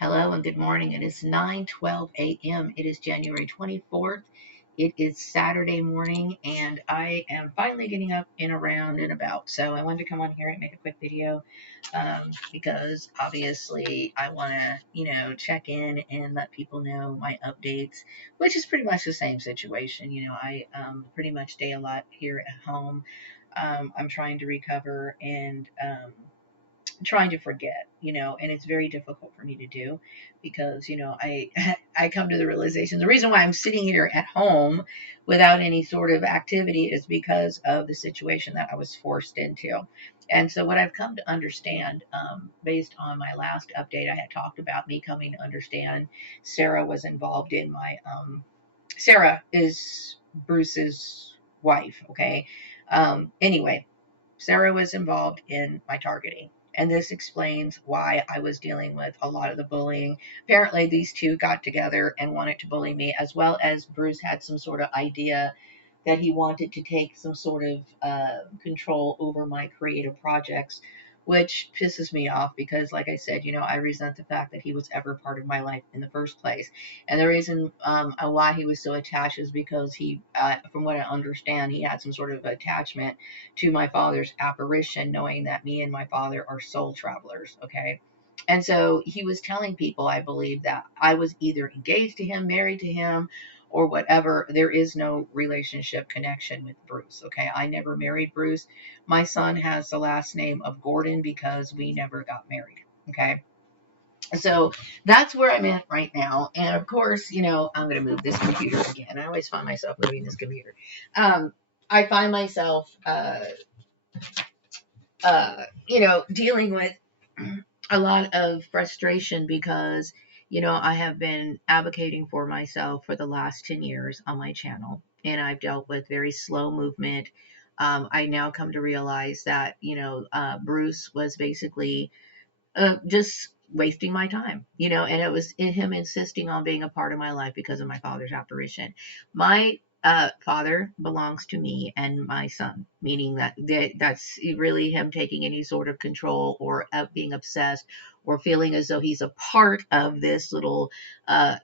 Hello and good morning. It is 9:12 a.m. It is January 24th. It is Saturday morning and I am finally getting up and around and about. So I wanted to come on here and make a quick video because obviously I want to, check in and let people know my updates, which is pretty much the same situation. I pretty much stay a lot here at home. I'm trying to recover and trying to forget, and it's very difficult for me to do because, I come to the realization the reason why I'm sitting here at home without any sort of activity is because of the situation that I was forced into. And so, what I've come to understand, based on my last update, I had talked about me coming to understand Sarah was involved in my, Sarah is Bruce's wife, okay? Anyway, Sarah was involved in my targeting. And this explains why I was dealing with a lot of the bullying. Apparently, these two got together and wanted to bully me, as well as Bruce had some sort of idea that he wanted to take some sort of control over my creative projects, which pisses me off because, like I said, I resent the fact that he was ever part of my life in the first place. And the reason why he was so attached is because from what I understand, he had some sort of attachment to my father's apparition, knowing that me and my father are soul travelers. Okay. And so he was telling people, I believe, that I was either engaged to him, married to him, or whatever. There is no relationship connection with Bruce. Okay. I never married Bruce. My son has the last name of Gordon because we never got married. Okay. So that's where I'm at right now. And of course, I'm going to move this computer again. I always find myself moving this computer. I find myself, dealing with a lot of frustration because, I have been advocating for myself for the last 10 years on my channel, and I've dealt with very slow movement. I now come to realize that, Bruce was basically just wasting my time, and it was in him insisting on being a part of my life because of my father's apparition. My father belongs to me and my son, meaning that's really him taking any sort of control or being obsessed or feeling as though he's a part of this little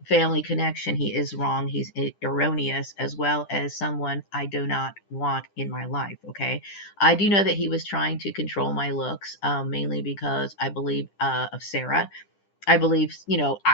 family connection. He is wrong. He's erroneous, as well as someone I do not want in my life. Okay. I do know that he was trying to control my looks, mainly because I believe of Sarah. I believe,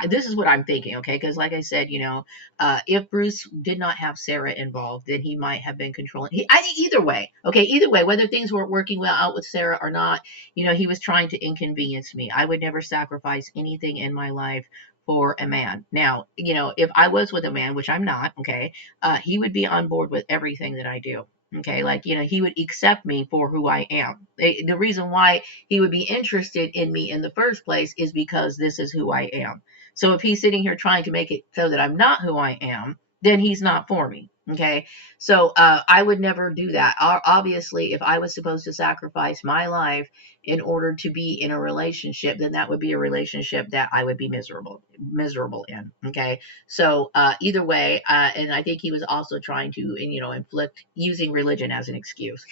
this is what I'm thinking, okay? Because, like I said, if Bruce did not have Sarah involved, then he might have been controlling. I think either way, okay, either way, whether things weren't working well out with Sarah or not, he was trying to inconvenience me. I would never sacrifice anything in my life for a man. Now, if I was with a man, which I'm not, okay, he would be on board with everything that I do. Okay, like, he would accept me for who I am. The reason why he would be interested in me in the first place is because this is who I am. So if he's sitting here trying to make it so that I'm not who I am, then he's not for me. Okay. So I would never do that. Obviously, if I was supposed to sacrifice my life in order to be in a relationship, then that would be a relationship that I would be miserable in. Okay. So either way, and I think he was also trying to, inflict using religion as an excuse.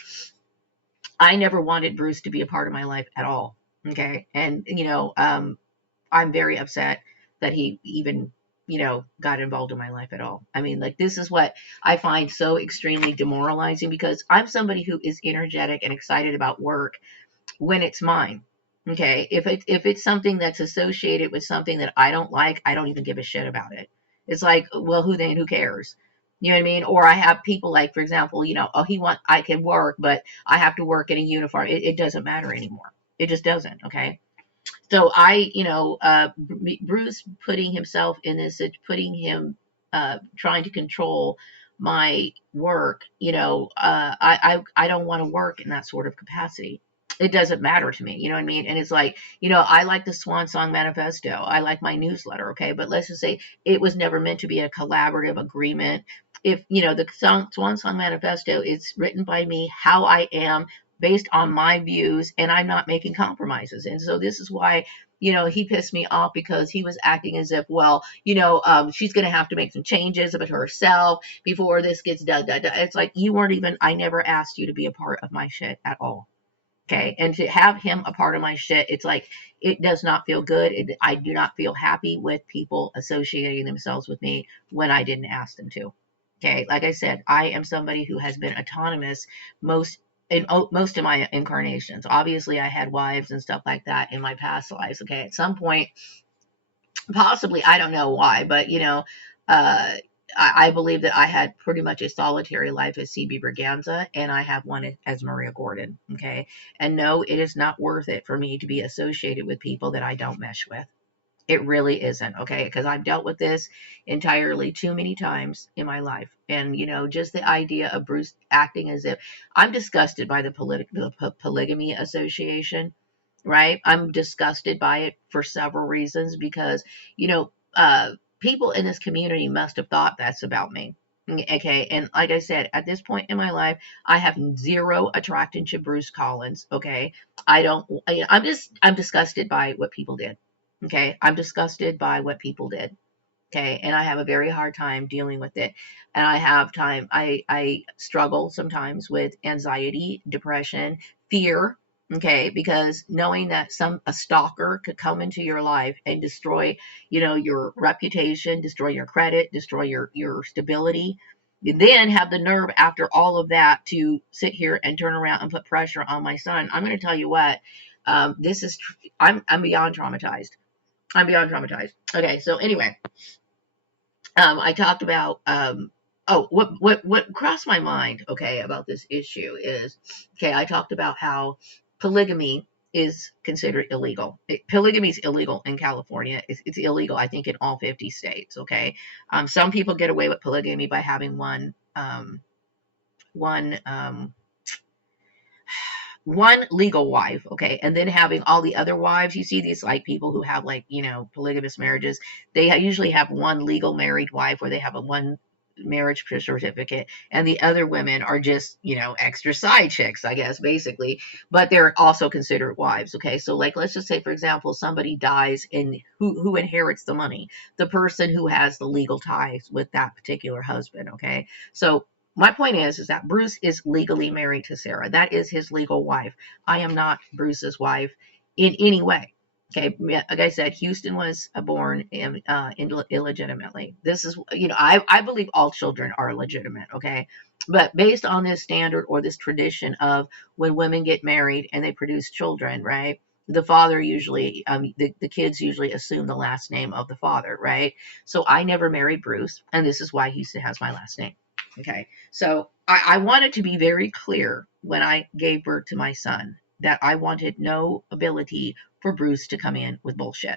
I never wanted Bruce to be a part of my life at all. Okay. And, I'm very upset that he even, got involved in my life at all. I mean, like, this is what I find so extremely demoralizing because I'm somebody who is energetic and excited about work when it's mine. Okay. If it's something that's associated with something that I don't like, I don't even give a shit about it. It's like, well, who cares? You know what I mean? Or I have people like, for example, oh, I can work, but I have to work in a uniform. It doesn't matter anymore. It just doesn't. Okay. So Bruce putting himself in this, putting him, trying to control my work, I don't want to work in that sort of capacity. It doesn't matter to me, you know what I mean? And it's like, I like the Swan Song Manifesto. I like my newsletter, okay? But let's just say it was never meant to be a collaborative agreement. If, the Swan Song Manifesto is written by me, how I am, based on my views, and I'm not making compromises. And so this is why, he pissed me off because he was acting as if, well, she's going to have to make some changes about herself before this gets done. It's like, you weren't even, I never asked you to be a part of my shit at all. Okay. And to have him a part of my shit, it's like, it does not feel good. I do not feel happy with people associating themselves with me when I didn't ask them to. Okay. Like I said, I am somebody who has been autonomous most most of my incarnations. Obviously, I had wives and stuff like that in my past lives. Okay. At some point, possibly, I don't know why, but uh, I believe that I had pretty much a solitary life as CB Braganza, and I have one as Maria Gordon. Okay. And no, it is not worth it for me to be associated with people that I don't mesh with. It really isn't. Okay. Because I've dealt with this entirely too many times in my life. And, just the idea of Bruce acting as if I'm disgusted by the Polygamy Association, right? I'm disgusted by it for several reasons because, you know, uh, people in this community must have thought that's about me. Okay. And like I said, at this point in my life, I have zero attraction to Bruce Collins. Okay. I'm disgusted by what people did. Okay. I'm disgusted by what people did. Okay. And I have a very hard time dealing with it. And I struggle sometimes with anxiety, depression, fear. Okay. Because knowing that a stalker could come into your life and destroy, your reputation, destroy your credit, destroy your stability. You then have the nerve after all of that to sit here and turn around and put pressure on my son. I'm going to tell you what, I'm beyond traumatized. I'm beyond traumatized. Okay. So anyway, I talked about what crossed my mind, okay, about this issue is, okay, I talked about how polygamy is considered illegal. Polygamy is illegal in California. It's illegal, I think, in all 50 states. Okay, some people get away with polygamy by having one one legal wife, okay, and then having all the other wives. You see these like people who have like polygamous marriages. They usually have one legal married wife where they have a one marriage certificate, and the other women are just extra side chicks, I guess, basically, but they're also considered wives. Okay, so like let's just say, for example, somebody dies, and who inherits the money? The person who has the legal ties with that particular husband. Okay, so my point is that Bruce is legally married to Sarah. That is his legal wife. I am not Bruce's wife in any way. Okay, like I said, Houston was born illegitimately. This is, I believe all children are legitimate. Okay, but based on this standard or this tradition of when women get married and they produce children, right? The father usually, the kids usually assume the last name of the father, right? So I never married Bruce, and this is why Houston has my last name. Okay, so I wanted to be very clear when I gave birth to my son that I wanted no ability for Bruce to come in with bullshit.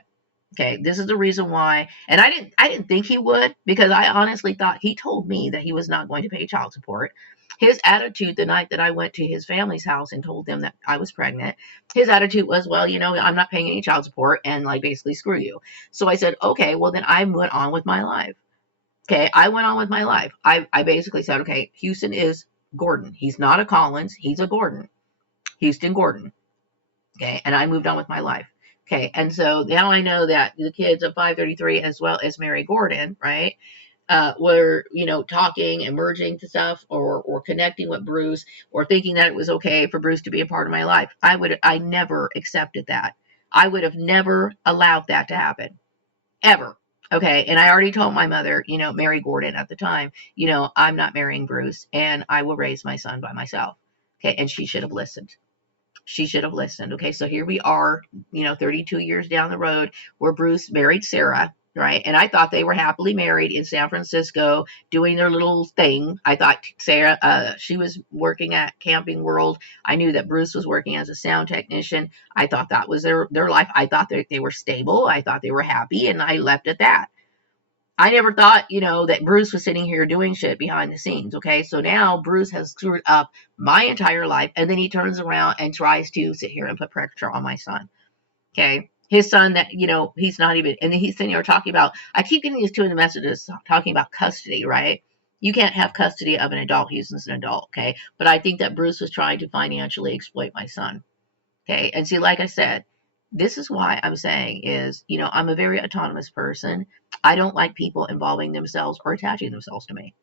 Okay, this is the reason why, and I didn't think he would, because I honestly thought he told me that he was not going to pay child support. His attitude the night that I went to his family's house and told them that I was pregnant, his attitude was, well, I'm not paying any child support, and like basically screw you. So I said, okay, well then I went on with my life. Okay, I went on with my life. I basically said, okay, Houston is Gordon. He's not a Collins. He's a Gordon. Houston Gordon. Okay, and I moved on with my life. Okay, and so now I know that the kids of 533 as well as Mary Gordon, right, were talking and merging to stuff or connecting with Bruce or thinking that it was okay for Bruce to be a part of my life. I never accepted that. I would have never allowed that to happen ever. Okay. And I already told my mother, Mary Gordon at the time, I'm not marrying Bruce and I will raise my son by myself. Okay. And she should have listened. She should have listened. Okay. So here we are, 32 years down the road where Bruce married Sarah. Right. And I thought they were happily married in San Francisco doing their little thing. I thought Sarah, she was working at Camping World. I knew that Bruce was working as a sound technician. I thought that was their life. I thought they were stable. I thought they were happy. And I left at that. I never thought, that Bruce was sitting here doing shit behind the scenes. Okay. So now Bruce has screwed up my entire life. And then he turns around and tries to sit here and put pressure on my son. Okay. His son that, he's not even, and he's sitting here talking about, I keep getting these two in the messages talking about custody, right? You can't have custody of an adult. He's an adult. Okay. But I think that Bruce was trying to financially exploit my son. Okay. And see, like I said, this is why I'm saying is, I'm a very autonomous person. I don't like people involving themselves or attaching themselves to me.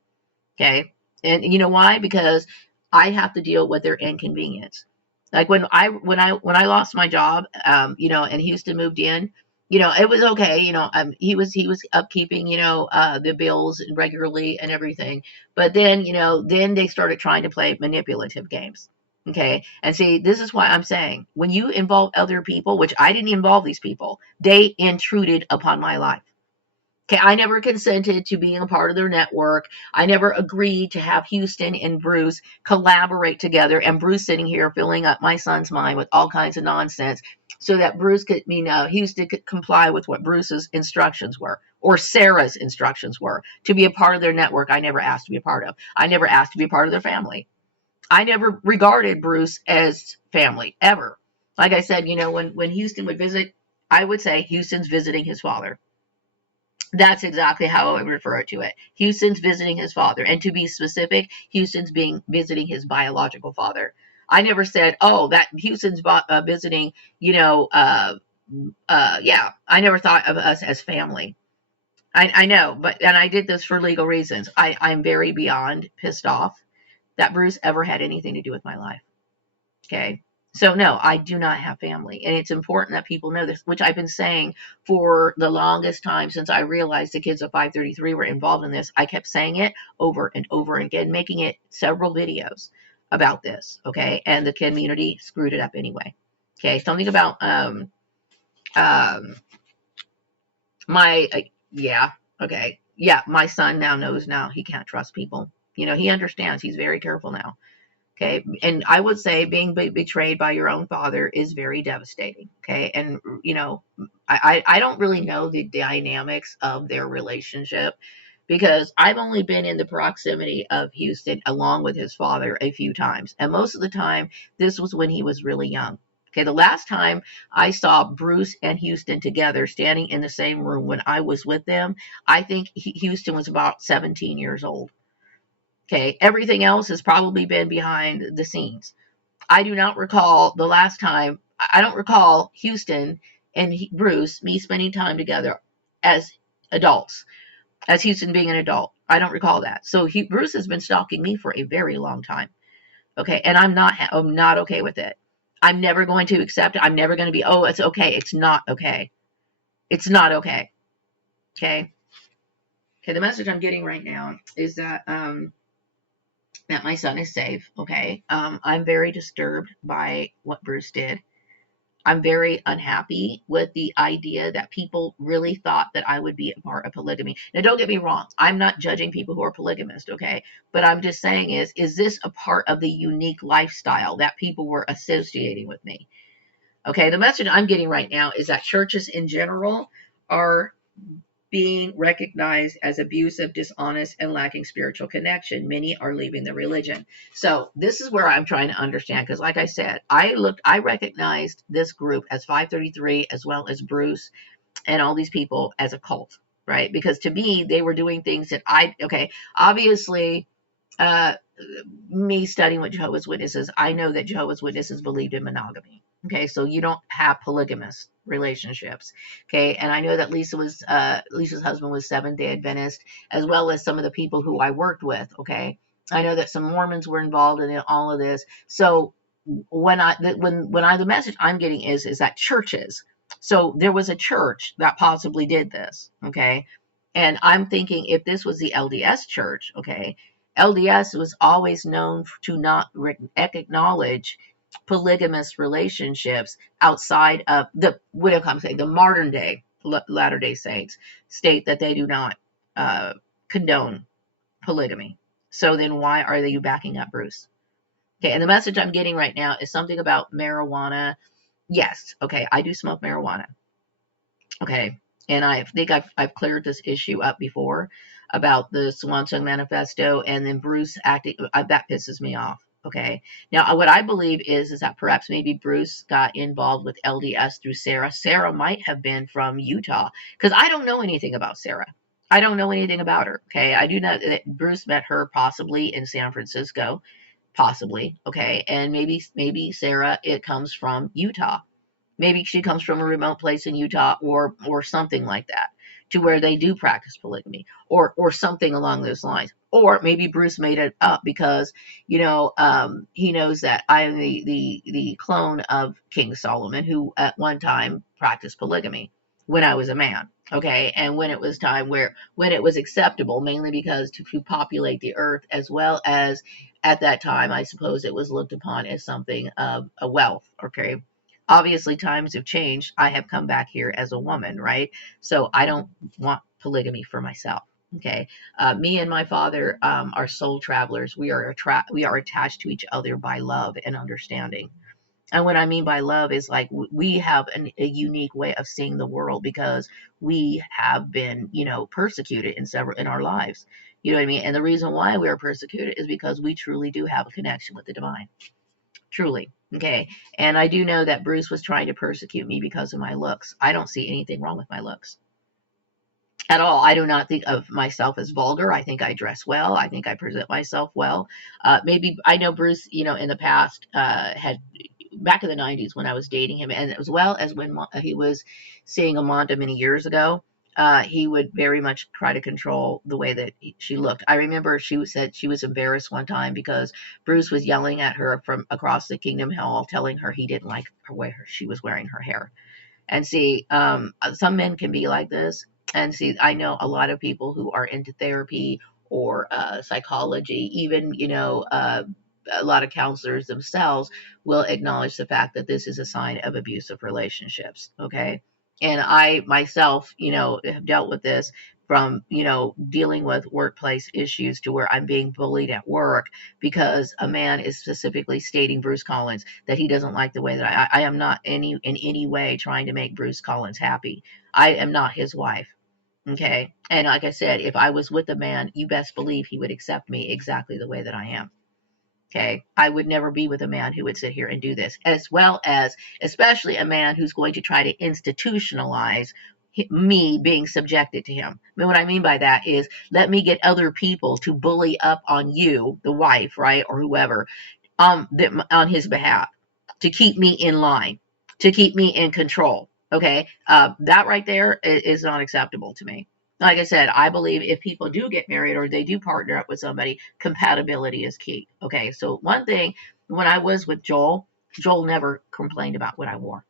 Okay. And you know why? Because I have to deal with their inconvenience. Like when I lost my job, and Houston moved in, it was okay. He was upkeeping, the bills regularly and everything. But then, then they started trying to play manipulative games. Okay. And see, this is why I'm saying when you involve other people, which I didn't involve these people, they intruded upon my life. Okay, I never consented to being a part of their network. I never agreed to have Houston and Bruce collaborate together, and Bruce sitting here filling up my son's mind with all kinds of nonsense so that Houston could comply with what Bruce's instructions were or Sarah's instructions were to be a part of their network. I never asked to be a part of. I never asked to be a part of their family. I never regarded Bruce as family ever. Like I said, when Houston would visit, I would say Houston's visiting his father. That's exactly how I would refer to it. Houston's visiting his father. And to be specific, Houston's visiting his biological father. I never said, oh, that Houston's visiting, yeah, I never thought of us as family. I know, and I did this for legal reasons. I'm very beyond pissed off that Bruce ever had anything to do with my life. Okay. So no, I do not have family. And it's important that people know this, which I've been saying for the longest time since I realized the kids of 533 were involved in this. I kept saying it over and over again, making it several videos about this. Okay. And the community screwed it up anyway. Okay. Something about, my, yeah. Okay. Yeah. My son now knows now he can't trust people. He understands. He's very careful now. Okay. And I would say being betrayed by your own father is very devastating. Okay. And, I don't really know the dynamics of their relationship because I've only been in the proximity of Houston along with his father a few times. And most of the time, this was when he was really young. Okay. The last time I saw Bruce and Houston together standing in the same room when I was with them, I think Houston was about 17 years old. Okay, everything else has probably been behind the scenes. I do not recall the last time, I don't recall Houston and Bruce, me spending time together as adults, as Houston being an adult. I don't recall that. So Bruce has been stalking me for a very long time. Okay, and I'm not okay with it. I'm never going to accept it. I'm never going to be, oh, it's okay. It's not okay. It's not okay. Okay. Okay, the message I'm getting right now is that my son is safe. Okay. I'm very disturbed by what Bruce did. I'm very unhappy with the idea that people really thought that I would be a part of polygamy. Now, don't get me wrong. I'm not judging people who are polygamist. Okay. But I'm just saying is this a part of the unique lifestyle that people were associating with me? Okay. The message I'm getting right now is that churches in general are being recognized as abusive, dishonest, and lacking spiritual connection. Many are leaving the religion. So this is where I'm trying to understand, because like I said, I recognized this group as 533 as well as Bruce and all these people as a cult, right? Because to me, they were doing things that obviously, uh, me studying with Jehovah's Witnesses, I know that Jehovah's Witnesses believed in monogamy. Okay, so you don't have polygamous relationships. Okay, and I know that Lisa's husband was Seventh Day Adventist, as well as some of the people who I worked with. Okay, I know that some Mormons were involved in all of this. So the message I'm getting is that churches. So there was a church that possibly did this. Okay, and I'm thinking if this was the LDS church, okay, LDS was always known to not acknowledge polygamous relationships outside of the modern day Latter Day Saints state that they do not condone polygamy. So then why are they backing up Bruce? Okay, and the message I'm getting right now is something about marijuana. Yes, okay, I do smoke marijuana. Okay, and I think I've cleared this issue up before about the Swan Song Manifesto, and then Bruce acting that pisses me off. Okay, now what I believe is that perhaps maybe Bruce got involved with LDS through Sarah. Sarah might have been from Utah because I don't know anything about Sarah. I don't know anything about her. Okay, I do know that Bruce met her possibly in San Francisco, possibly. Okay, and maybe Sarah it comes from Utah. Maybe she comes from a remote place in Utah or something like that. to where they do practice polygamy, or something along those lines. Or maybe Bruce made it up because, he knows that I am the clone of King Solomon, who at one time practiced polygamy when I was a man. Okay, and when it was time, when it was acceptable, mainly because to populate the earth, as well as at that time, I suppose it was looked upon as something of a wealth. Okay, obviously times have changed. I have come back here as a woman, right? So I don't want polygamy for myself. Okay, me and my father are soul travelers. We are attached to each other by love and understanding. And what I mean by love is like we have a unique way of seeing the world because we have been, persecuted in our lives. You know what I mean? And the reason why we are persecuted is because we truly do have a connection with the divine. Truly. Okay. And I do know that Bruce was trying to persecute me because of my looks. I don't see anything wrong with my looks at all. I do not think of myself as vulgar. I think I dress well. I think I present myself well. Maybe I know Bruce, in the past, had back in the 90s when I was dating him, and as well as when he was seeing Amanda many years ago. He would very much try to control the way that she looked. I remember she said she was embarrassed one time because Bruce was yelling at her from across the Kingdom Hall, telling her he didn't like her way she was wearing her hair. And see, some men can be like this. And see, I know a lot of people who are into therapy or psychology, even, a lot of counselors themselves will acknowledge the fact that this is a sign of abusive relationships. Okay. And I myself, have dealt with this from, dealing with workplace issues to where I'm being bullied at work because a man is specifically stating, Bruce Collins, that he doesn't like the way that I am not in any way trying to make Bruce Collins happy. I am not his wife. Okay. And like I said, if I was with a man, you best believe he would accept me exactly the way that I am. Okay. I would never be with a man who would sit here and do this, as well as, especially a man who's going to try to institutionalize me being subjected to him. I mean, what I mean by that is let me get other people to bully up on you, the wife, right, or whoever, on his behalf to keep me in line, to keep me in control. Okay, that right there is not acceptable to me. Like I said, I believe if people do get married or they do partner up with somebody, compatibility is key. Okay, so one thing, when I was with Joel, Joel never complained about what I wore.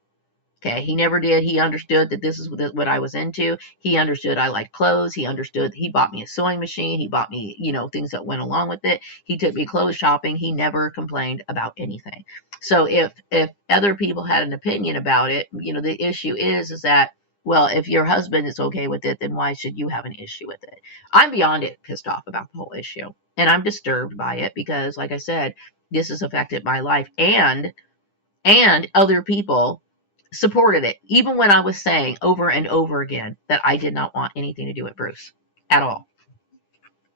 Okay, he never did. He understood that this is what I was into. He understood I liked clothes. He understood. He bought me a sewing machine. He bought me, things that went along with it. He took me clothes shopping. He never complained about anything. So if other people had an opinion about it, the issue is that, well, if your husband is okay with it, then why should you have an issue with it? I'm beyond it pissed off about the whole issue, and I'm disturbed by it because, like I said, this has affected my life and other people supported it, even when I was saying over and over again that I did not want anything to do with Bruce at all.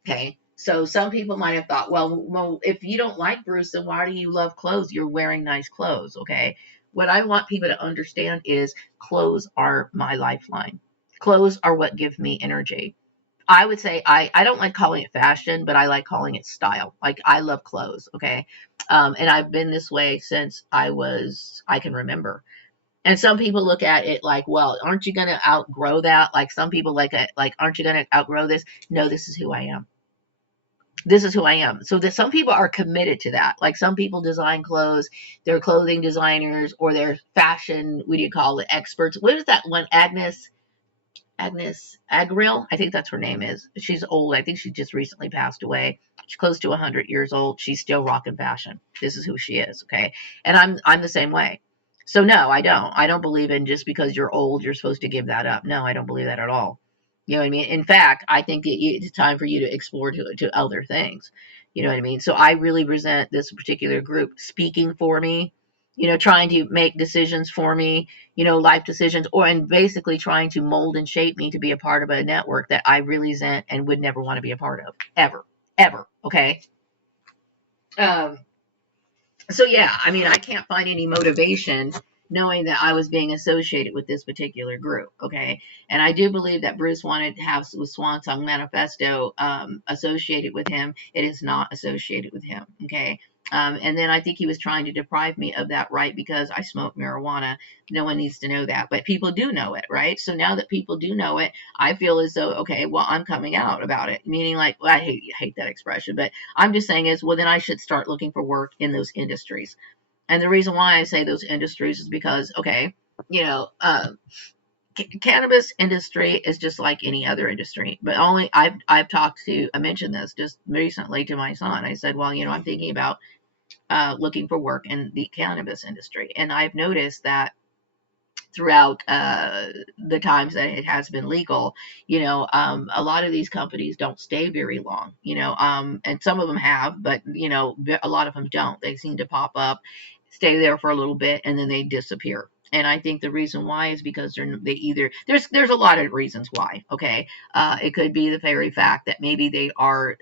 Okay. So some people might have thought, well, if you don't like Bruce, then why do you love clothes? You're wearing nice clothes. Okay. What I want people to understand is clothes are my lifeline. Clothes are what give me energy. I would say I don't like calling it fashion, but I like calling it style. Like I love clothes. Okay. And I've been this way since I can remember. And some people look at it like, well, aren't you going to outgrow that? Like some people aren't you going to outgrow this? No, this is who I am. This is who I am. So that some people are committed to that. Like some people design clothes, they're clothing designers or they're fashion, what do you call it, experts. What is that one? Agnes Agril, I think that's her name is. She's old. I think she just recently passed away. She's close to 100 years old. She's still rocking fashion. This is who she is, okay? And I'm the same way. So no, I don't. I don't believe in just because you're old, you're supposed to give that up. No, I don't believe that at all. You know what I mean? In fact, I think it's time for you to explore to other things. You know what I mean? So I really resent this particular group speaking for me, trying to make decisions for me, life decisions, and basically trying to mold and shape me to be a part of a network that I really resent and would never want to be a part of, ever, ever. Okay. Um, so yeah, I mean, I can't find any motivation knowing that I was being associated with this particular group. Okay. And I do believe that Bruce wanted to have with Swan Song Manifesto associated with him. It is not associated with him. Okay. And then I think he was trying to deprive me of that right because I smoke marijuana. No one needs to know that, but people do know it, right? So now that people do know it, I feel as though, okay, well, I'm coming out about it. Meaning, like, well, I hate that expression, but I'm just saying is, well, then I should start looking for work in those industries. And the reason why I say those industries is because, okay, you know, cannabis industry is just like any other industry, but only I've talked to, I mentioned this just recently to my son. I said, well, I'm thinking about looking for work in the cannabis industry. And I've noticed that throughout the times that it has been legal, a lot of these companies don't stay very long, and some of them have, but, a lot of them don't. They seem to pop up, stay there for a little bit, and then they disappear. And I think the reason why is because they either there's a lot of reasons why. Okay, it could be the very fact that maybe they are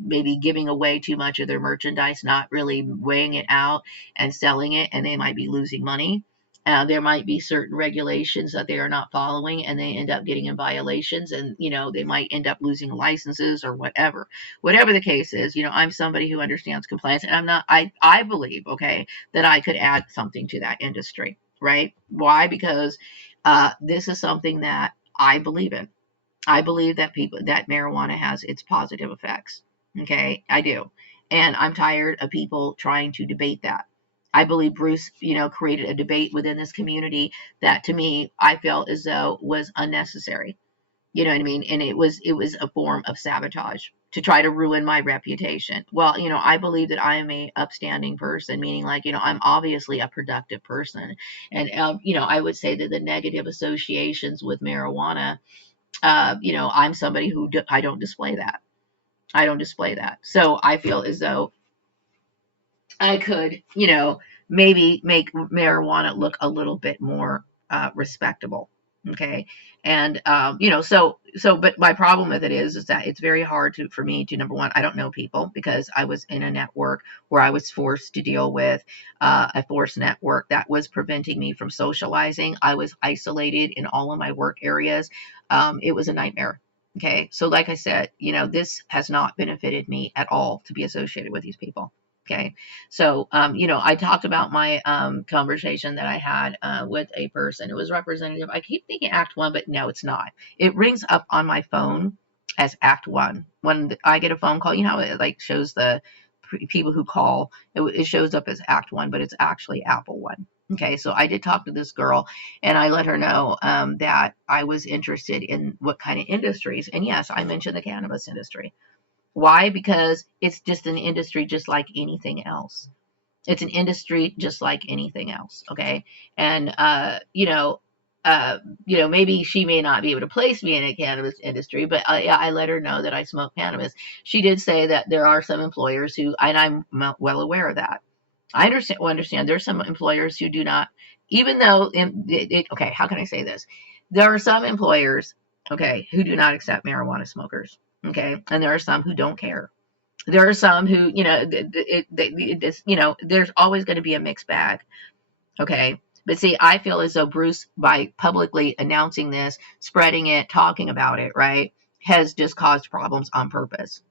maybe giving away too much of their merchandise, not really weighing it out and selling it, and they might be losing money. There might be certain regulations that they are not following, and they end up getting in violations, and they might end up losing licenses or whatever. Whatever the case is, I'm somebody who understands compliance, and I'm not. I believe, okay, that I could add something to that industry, right? Why? Because this is something that I believe in. I believe that marijuana has its positive effects. Okay, I do, and I'm tired of people trying to debate that. I believe Bruce, created a debate within this community that, to me, I felt as though was unnecessary. You know what I mean? And it was a form of sabotage to try to ruin my reputation. Well, I believe that I am a upstanding person, meaning, like, I'm obviously a productive person, and I would say that the negative associations with marijuana, I'm somebody who I don't display that. I don't display that. So I feel as though I could, maybe make marijuana look a little bit more respectable. Okay. And, but my problem with it is that it's very hard for me to, number one, I don't know people because I was in a network where I was forced to deal with a forced network that was preventing me from socializing. I was isolated in all of my work areas. It was a nightmare. Okay. So, like I said, this has not benefited me at all to be associated with these people. Okay. So, I talked about my conversation that I had with a person. It was representative. I keep thinking Act One, but no, it's not. It rings up on my phone as Act One. When I get a phone call, how it like shows the people who call, it shows up as Act One, but it's actually Apple One. Okay, so I did talk to this girl, and I let her know that I was interested in what kind of industries. And yes, I mentioned the cannabis industry. Why? Because it's just an industry just like anything else. It's an industry just like anything else. Okay. And, maybe she may not be able to place me in a cannabis industry, but yeah, I let her know that I smoke cannabis. She did say that there are some employers who, and I'm well aware of that. I understand there's some employers who do not, even though, okay, how can I say this? There are some employers, okay, who do not accept marijuana smokers. Okay. And there are some who don't care. There are some who, there's always going to be a mixed bag. Okay. But see, I feel as though Bruce, by publicly announcing this, spreading it, talking about it, right, has just caused problems on purpose.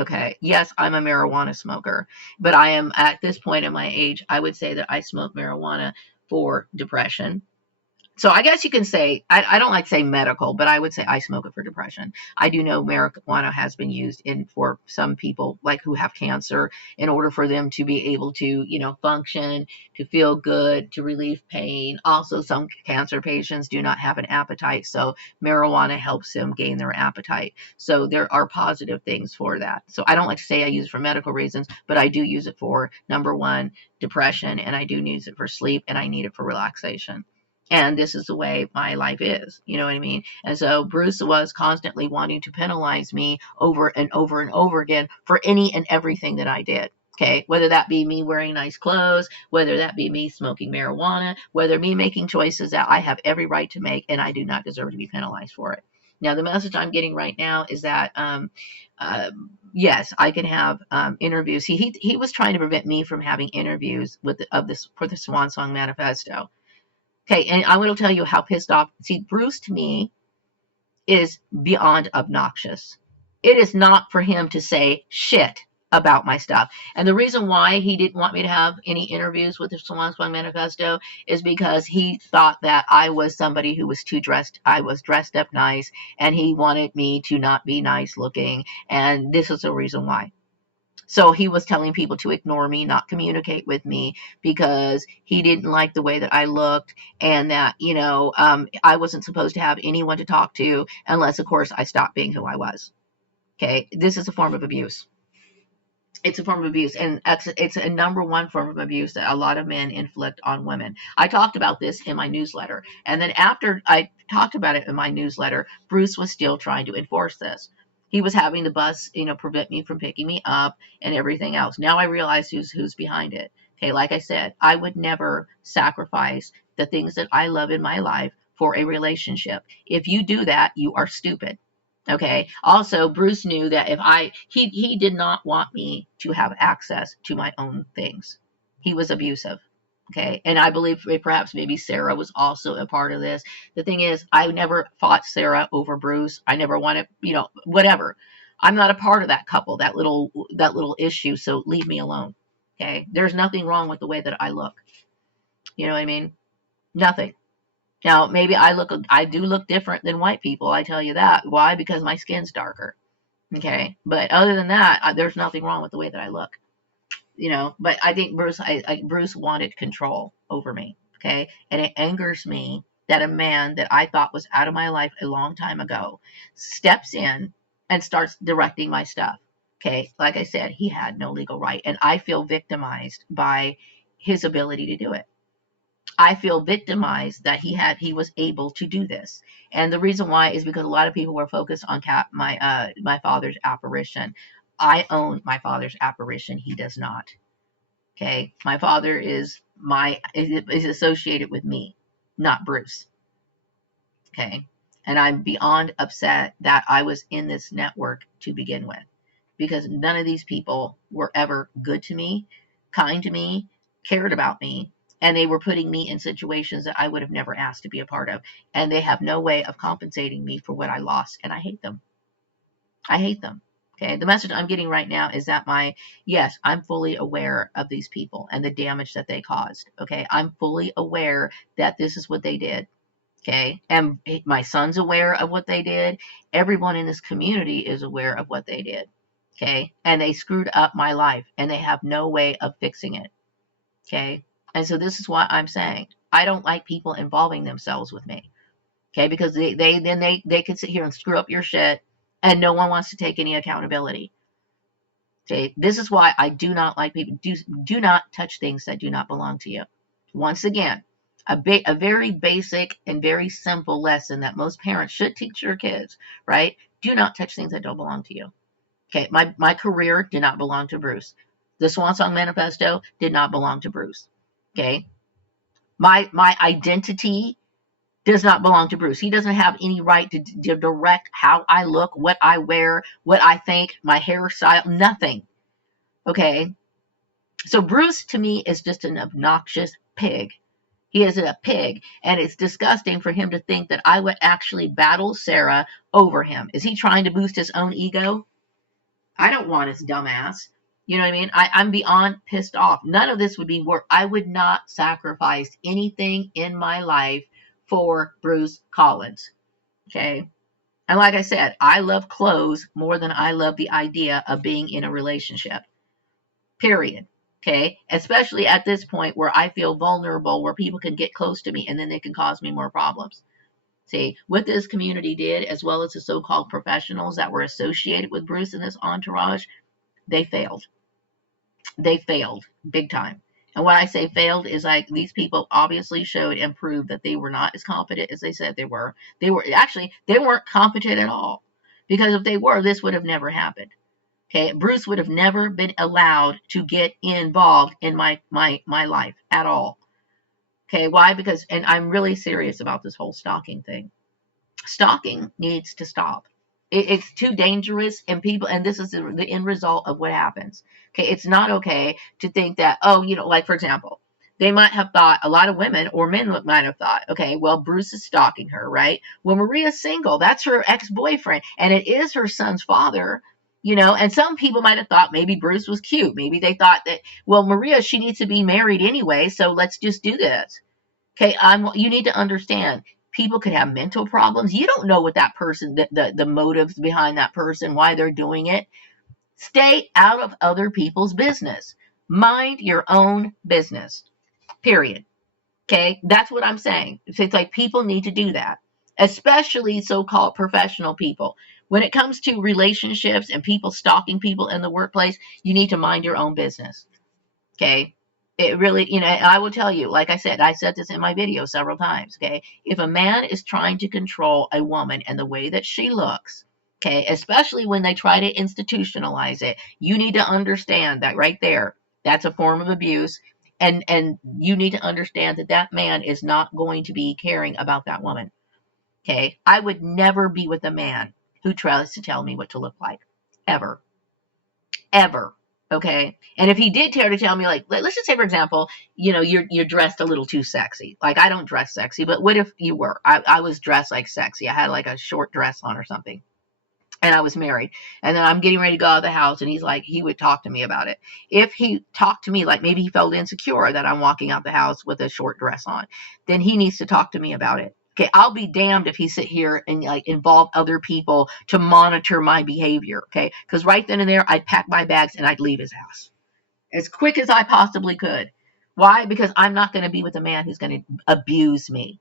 Okay. Yes, I'm a marijuana smoker, but I am at this point in my age, I would say that I smoke marijuana for depression. So I guess you can say, I don't like to say medical, but I would say I smoke it for depression. I do know marijuana has been used for some people like who have cancer in order for them to be able to, function, to feel good, to relieve pain. Also, some cancer patients do not have an appetite, so marijuana helps them gain their appetite. So there are positive things for that. So I don't like to say I use it for medical reasons, but I do use it for, number one, depression, and I do use it for sleep, and I need it for relaxation. And this is the way my life is. You know what I mean? And so Bruce was constantly wanting to penalize me over and over and over again for any and everything that I did. Okay, whether that be me wearing nice clothes, whether that be me smoking marijuana, whether me making choices that I have every right to make, and I do not deserve to be penalized for it. Now, the message I'm getting right now is that, yes, I can have interviews. He was trying to prevent me from having interviews for the Swan Song Manifesto. Okay, and I will tell you how pissed off. See, Bruce to me is beyond obnoxious. It is not for him to say shit about my stuff. And the reason why he didn't want me to have any interviews with the Swan Song Manifesto is because he thought that I was somebody who was too dressed. I was dressed up nice, and he wanted me to not be nice looking. And this is the reason why. So he was telling people to ignore me, not communicate with me, because he didn't like the way that I looked, and that, I wasn't supposed to have anyone to talk to unless, of course, I stopped being who I was. Okay, this is a form of abuse. It's a form of abuse, and it's a number one form of abuse that a lot of men inflict on women. I talked about this in my newsletter, and then after I talked about it in my newsletter, Bruce was still trying to enforce this. He was having the bus, prevent me from picking me up and everything else. Now I realize who's behind it. Okay, like I said, I would never sacrifice the things that I love in my life for a relationship. If you do that, you are stupid. Okay. Also, Bruce knew that he did not want me to have access to my own things. He was abusive. Okay. And I believe perhaps maybe Sarah was also a part of this. The thing is, I never fought Sarah over Bruce. I never wanted, whatever. I'm not a part of that couple, that little issue. So leave me alone. Okay. There's nothing wrong with the way that I look. You know what I mean? Nothing. Now, maybe I do look different than white people. I tell you that. Why? Because my skin's darker. Okay. But other than that, there's nothing wrong with the way that I look. But I think Bruce wanted control over me. Okay. And it angers me that a man that I thought was out of my life a long time ago steps in and starts directing my stuff. Okay. Like I said, he had no legal right. And I feel victimized by his ability to do it. I feel victimized that he was able to do this. And the reason why is because a lot of people were focused on my father's apparition. I own my father's apparition. He does not. Okay. My father is associated with me, not Bruce. Okay. And I'm beyond upset that I was in this network to begin with, because none of these people were ever good to me, kind to me, cared about me. And they were putting me in situations that I would have never asked to be a part of. And they have no way of compensating me for what I lost. And I hate them. I hate them. Okay. The message I'm getting right now is that yes, I'm fully aware of these people and the damage that they caused. Okay. I'm fully aware that this is what they did. Okay. And my son's aware of what they did. Everyone in this community is aware of what they did. Okay. And they screwed up my life, and they have no way of fixing it. Okay. And so this is why I'm saying I don't like people involving themselves with me. Okay. Because they can sit here and screw up your shit, and no one wants to take any accountability. Okay. This is why I do not like people. Do not touch things that do not belong to you. Once again, a very basic and very simple lesson that most parents should teach their kids, right? Do not touch things that don't belong to you. Okay. My career did not belong to Bruce. The Swan Song Manifesto did not belong to Bruce. Okay. My identity does not belong to Bruce. He doesn't have any right to direct how I look, what I wear, what I think, my hairstyle, nothing. Okay. So Bruce to me is just an obnoxious pig. He is a pig, and it's disgusting for him to think that I would actually battle Sarah over him. Is he trying to boost his own ego? I don't want his dumb ass. You know what I mean? I'm beyond pissed off. None of this would be worth. I would not sacrifice anything in my life for Bruce Collins. Okay? And like I said, I love clothes more than I love the idea of being in a relationship. Period. Okay? Especially at this point where I feel vulnerable, where people can get close to me and then they can cause me more problems. See, what this community did, as well as the so-called professionals that were associated with Bruce and this entourage, they failed. They failed big time. And when I say failed is like these people obviously showed and proved that they were not as competent as they said they were. They weren't competent at all. Because if they were, this would have never happened. Okay, Bruce would have never been allowed to get involved in my life at all. Okay, why? Because, and I'm really serious about this whole stalking thing. Stalking needs to stop. It's too dangerous, and this is the end result of what happens. Okay, it's not okay to think that, like for example, they might have thought, a lot of women or men might have thought, okay, well, Bruce is stalking her, right? Well, Maria's single. That's her ex-boyfriend, and it is her son's father. And some people might have thought maybe Bruce was cute. Maybe they thought that, well, Maria, she needs to be married anyway, so let's just do this. Okay, you need to understand, people could have mental problems. You don't know what that person, the motives behind that person, why they're doing it. Stay out of other people's business. Mind your own business. Period. Okay, that's what I'm saying. It's like people need to do that, especially so-called professional people. When it comes to relationships and people stalking people in the workplace, you need to mind your own business. Okay. It really, I will tell you, like I said this in my video several times. Okay. If a man is trying to control a woman and the way that she looks, okay, especially when they try to institutionalize it, you need to understand that right there, that's a form of abuse. And you need to understand that that man is not going to be caring about that woman. Okay. I would never be with a man who tries to tell me what to look like. Ever. Ever. Okay. And if he did care to tell me, like, let's just say, for example, you're dressed a little too sexy. Like, I don't dress sexy, but what if you were? I was dressed like sexy. I had like a short dress on or something. And I was married. And then I'm getting ready to go out of the house. And he would talk to me about it. If he talked to me, like maybe he felt insecure that I'm walking out the house with a short dress on, then he needs to talk to me about it. Okay, I'll be damned if he sit here and like involve other people to monitor my behavior. Okay, because right then and there, I'd pack my bags and I'd leave his house as quick as I possibly could. Why? Because I'm not going to be with a man who's going to abuse me.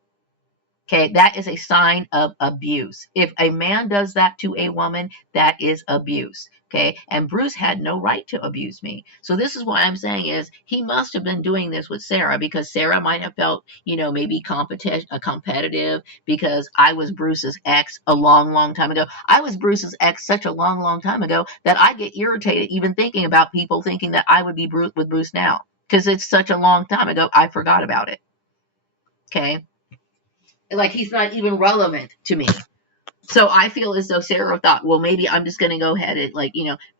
Okay, that is a sign of abuse. If a man does that to a woman, that is abuse. Okay, and Bruce had no right to abuse me. So this is what I'm saying is he must have been doing this with Sarah because Sarah might have felt, maybe competitive because I was Bruce's ex a long, long time ago. I was Bruce's ex such a long, long time ago that I get irritated even thinking about people thinking that I would be with Bruce now because it's such a long time ago. I forgot about it. Okay. Like he's not even relevant to me. So I feel as though Sarah thought, well, maybe I'm just going to go ahead and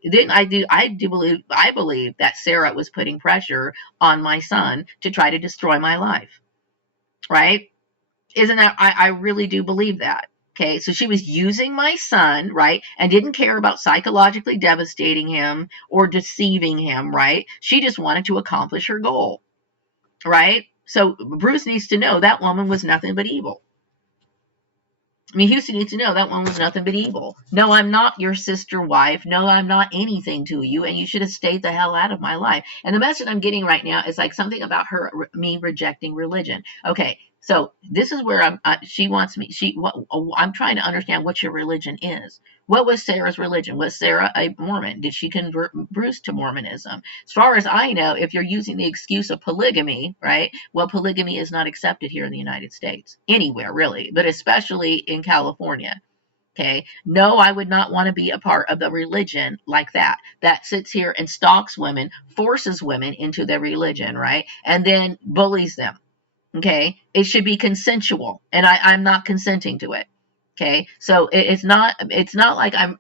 then I believe that Sarah was putting pressure on my son to try to destroy my life. Right? Isn't that, I really do believe that. Okay. So she was using my son, right? And didn't care about psychologically devastating him or deceiving him. Right? She just wanted to accomplish her goal. Right? So Bruce needs to know that woman was nothing but evil. I mean, Houston needs to know that one was nothing but evil. No, I'm not your sister wife. No, I'm not anything to you, and you should have stayed the hell out of my life. And the message I'm getting right now is like something about me rejecting religion. Okay, so this is where she wants me. I'm trying to understand what your religion is. What was Sarah's religion? Was Sarah a Mormon? Did she convert Bruce to Mormonism? As far as I know, if you're using the excuse of polygamy, right? Well, polygamy is not accepted here in the United States, anywhere really, but especially in California. Okay. No, I would not want to be a part of a religion like that sits here and stalks women, forces women into their religion, right? And then bullies them. Okay. It should be consensual, and I'm not consenting to it. Okay. So it's not like I'm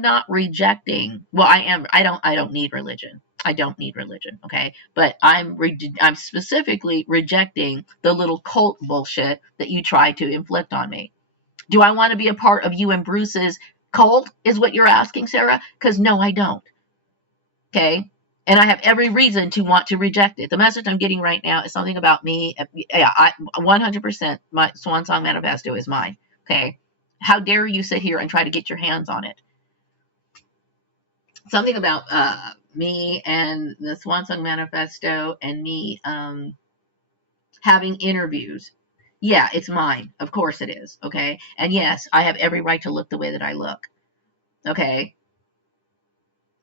not rejecting. Well, I am. I don't need religion. I don't need religion. Okay. But I'm specifically rejecting the little cult bullshit that you try to inflict on me. Do I want to be a part of you and Bruce's cult is what you're asking, Sarah? Because no, I don't. Okay. And I have every reason to want to reject it. The message I'm getting right now is something about me. Yeah, 100% my Swan Song Manifesto is mine. Okay. How dare you sit here and try to get your hands on it? Something about me and the Swan Song Manifesto and me having interviews. Yeah, it's mine. Of course it is. Okay. And yes, I have every right to look the way that I look. Okay.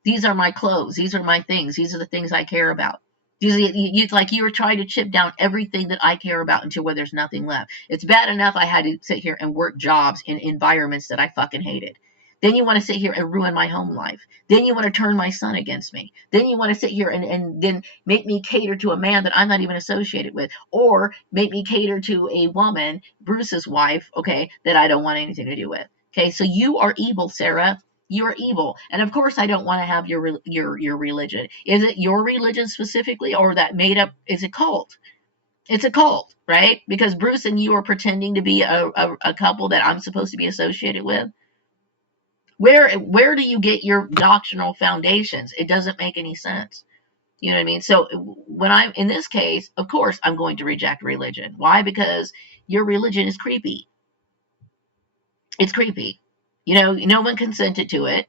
These are my clothes. These are my things. These are the things I care about. Like you were trying to chip down everything that I care about until where there's nothing left. It's bad enough I had to sit here and work jobs in environments that I fucking hated. Then you want to sit here and ruin my home life. Then you want to turn my son against me. Then you want to sit here and then make me cater to a man that I'm not even associated with. Or make me cater to a woman, Bruce's wife, okay, that I don't want anything to do with. Okay, so you are evil, Sarah. You're evil. And of course I don't want to have your religion. Is it your religion specifically, or that made up is a cult? It's a cult, right? Because Bruce and you are pretending to be a couple that I'm supposed to be associated with. Where do you get your doctrinal foundations? It doesn't make any sense. You know what I mean? So when I'm in this case, of course, I'm going to reject religion. Why? Because your religion is creepy. It's creepy. You know, no one consented to it.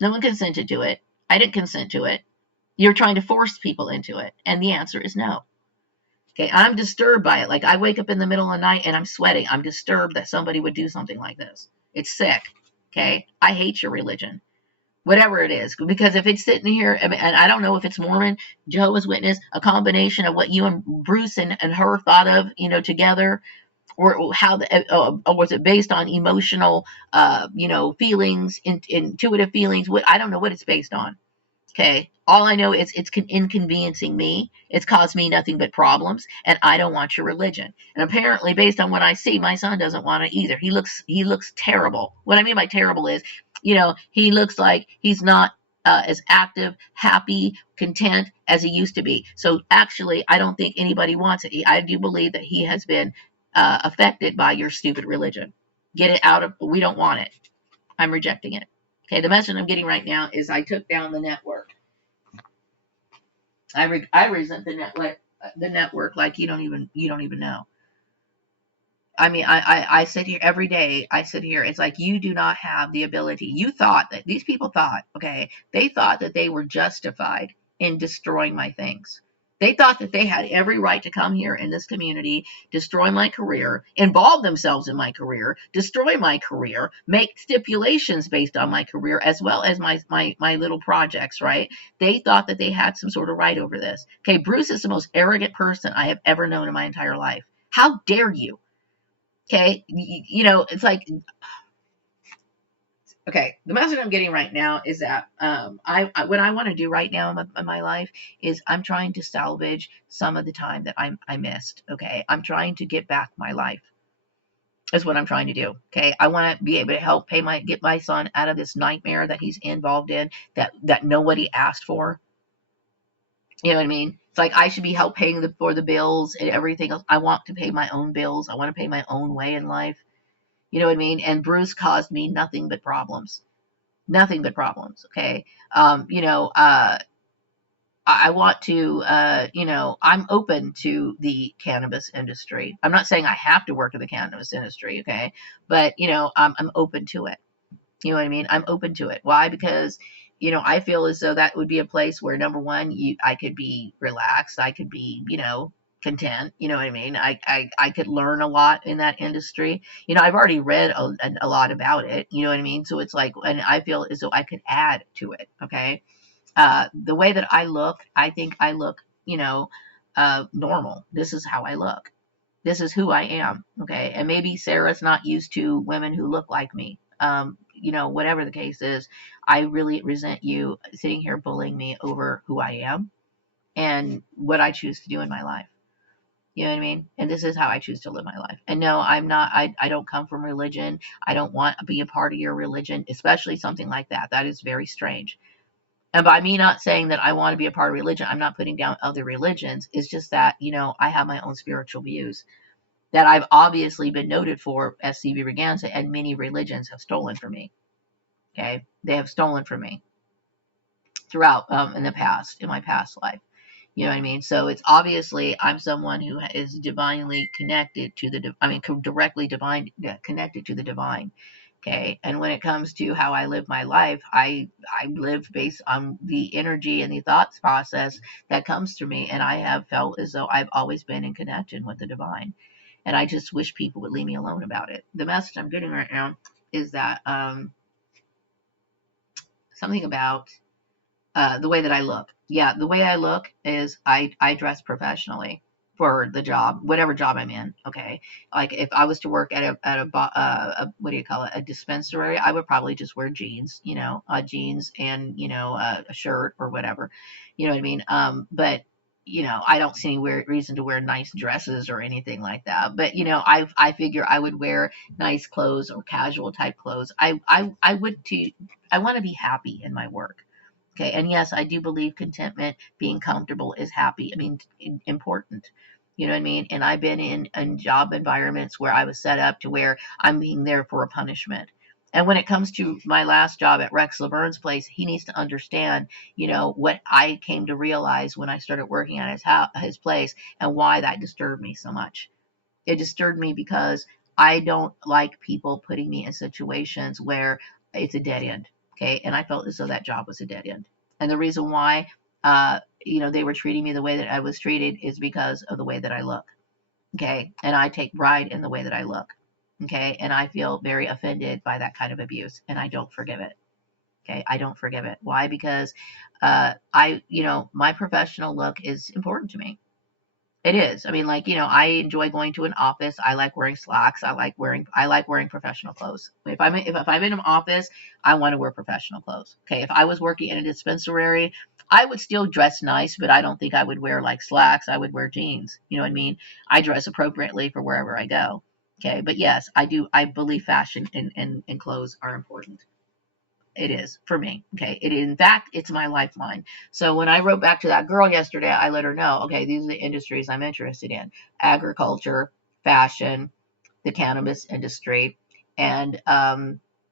No one consented to it. I didn't consent to it. You're trying to force people into it. And the answer is no. Okay, I'm disturbed by it. Like I wake up in the middle of the night and I'm sweating. I'm disturbed that somebody would do something like this. It's sick. Okay, I hate your religion, whatever it is, because if it's sitting here, and I don't know if it's Mormon, Jehovah's Witness, a combination of what you and Bruce and her thought of, together, or how or was it based on emotional, feelings, intuitive feelings? What, I don't know what it's based on. Okay. All I know is it's inconveniencing me. It's caused me nothing but problems, and I don't want your religion. And apparently, based on what I see, my son doesn't want it either. He looks terrible. What I mean by terrible is, he looks like he's not as active, happy, content as he used to be. So actually, I don't think anybody wants it. I do believe that he has been affected by your stupid religion. Get it out of. We don't want it. I'm rejecting it. Okay, the message I'm getting right now is I took down the network. I resent the network like you don't even know. I mean, I sit here every day. I sit here. It's like you do not have the ability. You thought that these people thought, okay, they thought that they were justified in destroying my things. They thought that they had every right to come here in this community, destroy my career, involve themselves in my career, destroy my career, make stipulations based on my career, as well as my little projects, right? They thought that they had some sort of right over this. Okay, Bruce is the most arrogant person I have ever known in my entire life. How dare you? Okay, it's like, okay, the message I'm getting right now is that what I want to do right now in my life is I'm trying to salvage some of the time that I missed. Okay, I'm trying to get back my life. Is what I'm trying to do. Okay, I want to be able to help get my son out of this nightmare that he's involved in that nobody asked for. You know what I mean? It's like I should be help paying for the bills and everything else. I want to pay my own bills. I want to pay my own way in life. You know what I mean? And Bruce caused me nothing but problems. Nothing but problems. Okay. I want to, I'm open to the cannabis industry. I'm not saying I have to work in the cannabis industry. Okay. But, I'm open to it. You know what I mean? I'm open to it. Why? Because, I feel as though that would be a place where, number one, I could be relaxed. I could be, content. You know what I mean? I could learn a lot in that industry. I've already read a lot about it. You know what I mean? So it's like, and I feel as though I could add to it. Okay. The way that I look, I think I look, normal. This is how I look. This is who I am. Okay. And maybe Sarah's not used to women who look like me. Whatever the case is, I really resent you sitting here bullying me over who I am and what I choose to do in my life. You know what I mean? And this is how I choose to live my life. And no, I'm not, I don't come from religion. I don't want to be a part of your religion, especially something like that. That is very strange. And by me not saying that I want to be a part of religion, I'm not putting down other religions. It's just that, I have my own spiritual views that I've obviously been noted for as CB Reganza, and many religions have stolen from me. Okay. They have stolen from me throughout, in my past life. You know what I mean? So it's obviously I'm someone who is divinely connected to directly connected to the divine. Okay. And when it comes to how I live my life, I live based on the energy and the thoughts process that comes through me. And I have felt as though I've always been in connection with the divine. And I just wish people would leave me alone about it. The message I'm getting right now is that something about the way that I look. Yeah, the way I look is I dress professionally for the job, whatever job I'm in. Okay, like if I was to work at a what do you call it, a dispensary, I would probably just wear jeans, jeans and a shirt or whatever. You know what I mean? But I don't see any reason to wear nice dresses or anything like that. But I figure I would wear nice clothes or casual type clothes. I want to be happy in my work. Okay, and yes, I do believe contentment, being comfortable is happy. Important. You know what I mean? And I've been in job environments where I was set up to where I'm being there for a punishment. And when it comes to my last job at Rex Laverne's place, he needs to understand, what I came to realize when I started working at his place, and why that disturbed me so much. It disturbed me because I don't like people putting me in situations where it's a dead end. Okay. And I felt as though that job was a dead end. And the reason why, they were treating me the way that I was treated is because of the way that I look. Okay. And I take pride in the way that I look. Okay. And I feel very offended by that kind of abuse, and I don't forgive it. Okay. I don't forgive it. Why? Because, my professional look is important to me. It is. I mean, like, I enjoy going to an office. I like wearing slacks. I like wearing professional clothes. If I'm in an office, I want to wear professional clothes. Okay. If I was working in a dispensary, I would still dress nice, but I don't think I would wear like slacks. I would wear jeans. You know what I mean? I dress appropriately for wherever I go. Okay. But yes, I do. I believe fashion and clothes are important. It is for me. Okay. In fact, it's my lifeline. So when I wrote back to that girl yesterday, I let her know, okay, these are the industries I'm interested in: agriculture, fashion, the cannabis industry, and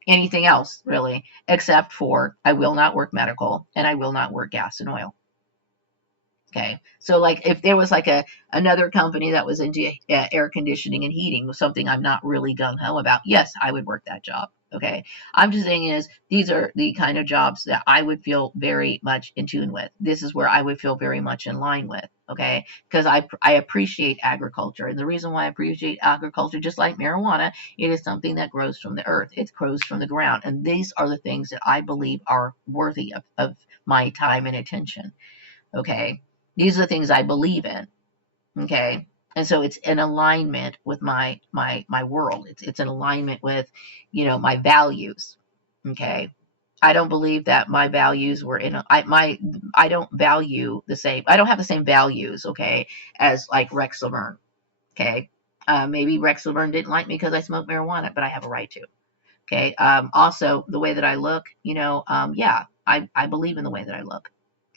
anything else really, except for I will not work medical and I will not work gas and oil. Okay. So like if there was like another company that was into air conditioning and heating, something I'm not really gung ho about, yes, I would work that job. Okay. I'm just saying is these are the kind of jobs that I would feel very much in tune with. This is where I would feel very much in line with. Okay. Because I appreciate agriculture. And the reason why I appreciate agriculture, just like marijuana, it is something that grows from the earth. It grows from the ground. And these are the things that I believe are worthy of my time and attention. Okay. These are the things I believe in. Okay. And so it's in alignment with my world. It's in alignment with, my values. Okay. I don't believe that my values were I don't value the same. I don't have the same values, okay, as like Rex Laverne. Okay. Maybe Rex Laverne didn't like me because I smoke marijuana, but I have a right to. Okay. Also the way that I look, yeah, I believe in the way that I look.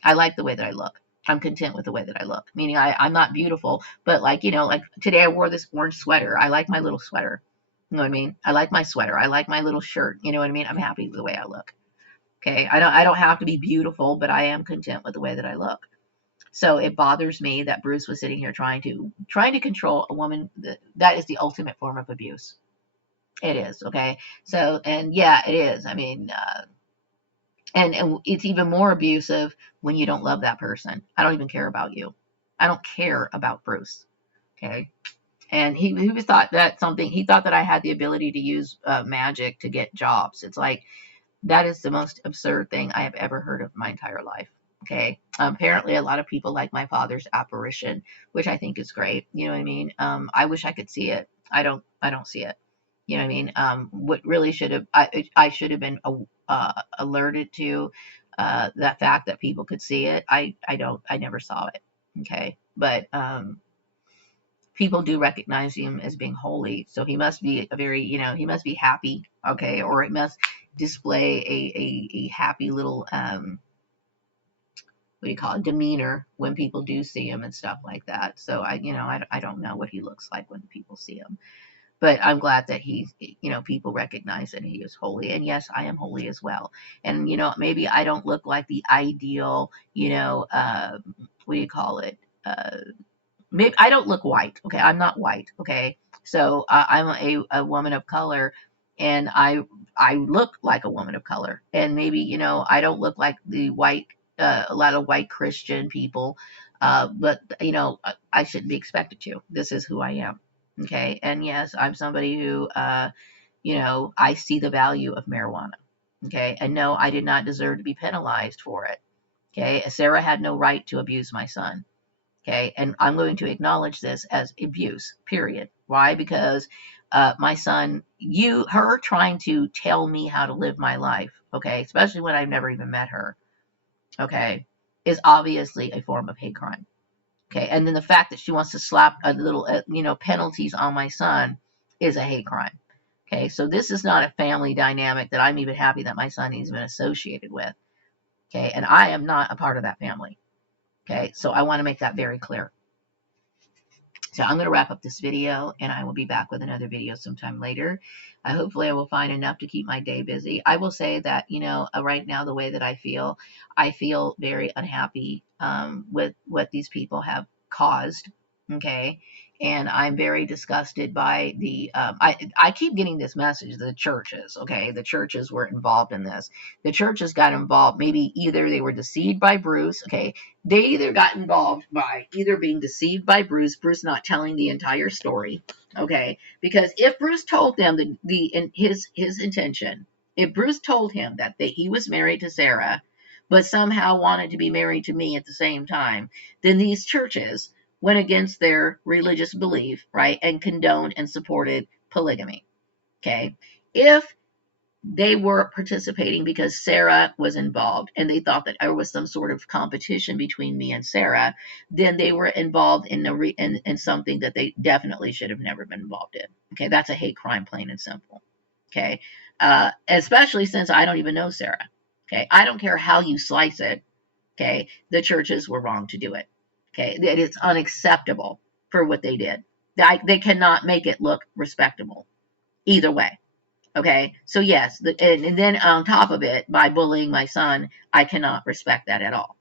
I like the way that I look. I'm content with the way that I look. Meaning I'm not beautiful, but like, like today I wore this orange sweater. I like my little sweater. You know what I mean? I like my sweater. I like my little shirt. You know what I mean? I'm happy with the way I look. Okay. I don't have to be beautiful, but I am content with the way that I look. So it bothers me that Bruce was sitting here trying to control a woman. That is the ultimate form of abuse. It is. Okay. So, and yeah, it is. I mean, and it's even more abusive when you don't love that person. I don't even care about you. I don't care about Bruce. Okay. And he was thought that something, he thought that I had the ability to use magic to get jobs. It's like, that is the most absurd thing I have ever heard of my entire life. Okay. Apparently a lot of people like my father's apparition, which I think is great. You know what I mean? I wish I could see it. I don't see it. You know what I mean? What really I should have been alerted to that fact that people could see it. I never saw it. Okay. But people do recognize him as being holy. So he must be he must be happy. Okay. Or it must display a happy little, what do you call it, demeanor when people do see him and stuff like that. So I don't know what he looks like when people see him. But I'm glad that people recognize that he is holy. And yes, I am holy as well. And, maybe I don't look like the ideal, what do you call it? Maybe I don't look white. Okay. I'm not white. Okay. So I'm a woman of color, and I look like a woman of color. And maybe, I don't look like the white, a lot of white Christian people. But, I shouldn't be expected to. This is who I am. Okay. And yes, I'm somebody who, I see the value of marijuana. Okay. And no, I did not deserve to be penalized for it. Okay. Sarah had no right to abuse my son. Okay. And I'm going to acknowledge this as abuse, period. Why? Because my son, her trying to tell me how to live my life, okay, especially when I've never even met her, okay, is obviously a form of hate crime. Okay. And then the fact that she wants to slap a little, penalties on my son is a hate crime. Okay. So this is not a family dynamic that I'm even happy that my son has been associated with. Okay. And I am not a part of that family. Okay. So I want to make that very clear. So I'm going to wrap up this video, and I will be back with another video sometime later. Hopefully I will find enough to keep my day busy. I will say that, right now, the way that I feel very unhappy with what these people have caused. Okay. And I'm very disgusted by I keep getting this message, the churches, okay? The churches were involved in this. The churches got involved. Maybe either they were deceived by Bruce, okay? They either got involved by either being deceived by Bruce not telling the entire story, okay? Because if Bruce told them his intention, if Bruce told him that he was married to Sarah, but somehow wanted to be married to me at the same time, then these churches went against their religious belief, right, and condoned and supported polygamy, okay? If they were participating because Sarah was involved and they thought that there was some sort of competition between me and Sarah, then they were involved in something that they definitely should have never been involved in. Okay, that's a hate crime, plain and simple. Okay, especially since I don't even know Sarah. Okay, I don't care how you slice it. Okay, the churches were wrong to do it. Okay, it is unacceptable for what they did. They cannot make it look respectable either way. Okay, so yes, and then on top of it, by bullying my son, I cannot respect that at all.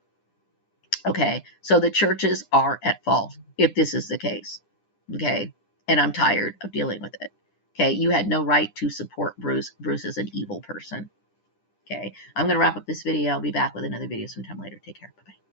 Okay, so the churches are at fault if this is the case. Okay, and I'm tired of dealing with it. Okay, you had no right to support Bruce. Bruce is an evil person. Okay, I'm going to wrap up this video. I'll be back with another video sometime later. Take care. Bye-bye.